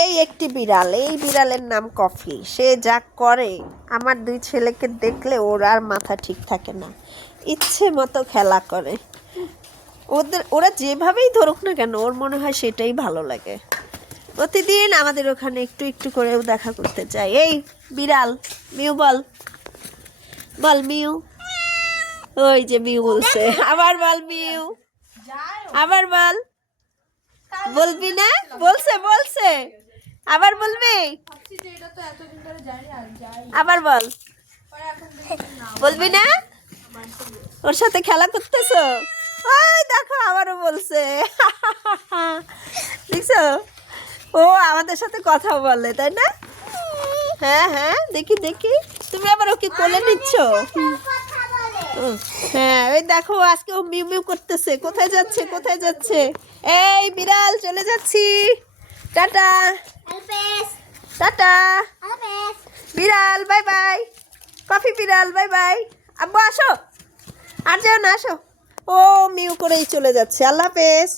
এই একটি বিড়াল, এই বিড়ালের নাম কফি। সে যা করে আমার দুই ছেলেকে দেখলে ওর আর মাথা ঠিক থাকে না, ইচ্ছে মতো খেলা করে। ওরা যেভাবেই ধরুক না কেন ওর মনে হয় সেটাই ভালো লাগে। প্রতিদিন আমাদের ওখানে একটু একটু করেও দেখা করতে চাই। এই বিড়াল, মিউ বল, বল মিউ। ওই যে মিউ বলছে, আবার বল মিউ, আবার বল। বলবি না? বলছে বলছে, আবার বলবি, আবার বল। বলবি না? ওর সাথে খেলা করতেছো? ওই দেখো আবারও বলছে। দেখছো, ও আমাদের সাথে কথা বলে, তাই না? হ্যাঁ হ্যাঁ, দেখি দেখি, তুমি আবার ওকে কোলে নিচ্ছ। হ্যাঁ, ওই দেখো আজকে ও মিউ মিউ করতেছে। কোথায় যাচ্ছে, কোথায় যাচ্ছে? এই বিড়াল, চলে যাচ্ছি, টাটা টাটা। বিড়াল বাই বাই, কফি বিড়াল বাই বাই। আব্বু আসো, আর যাও না, আসো। ও মিউ করেই চলে যাচ্ছে। আল্লাহ হাফেজ।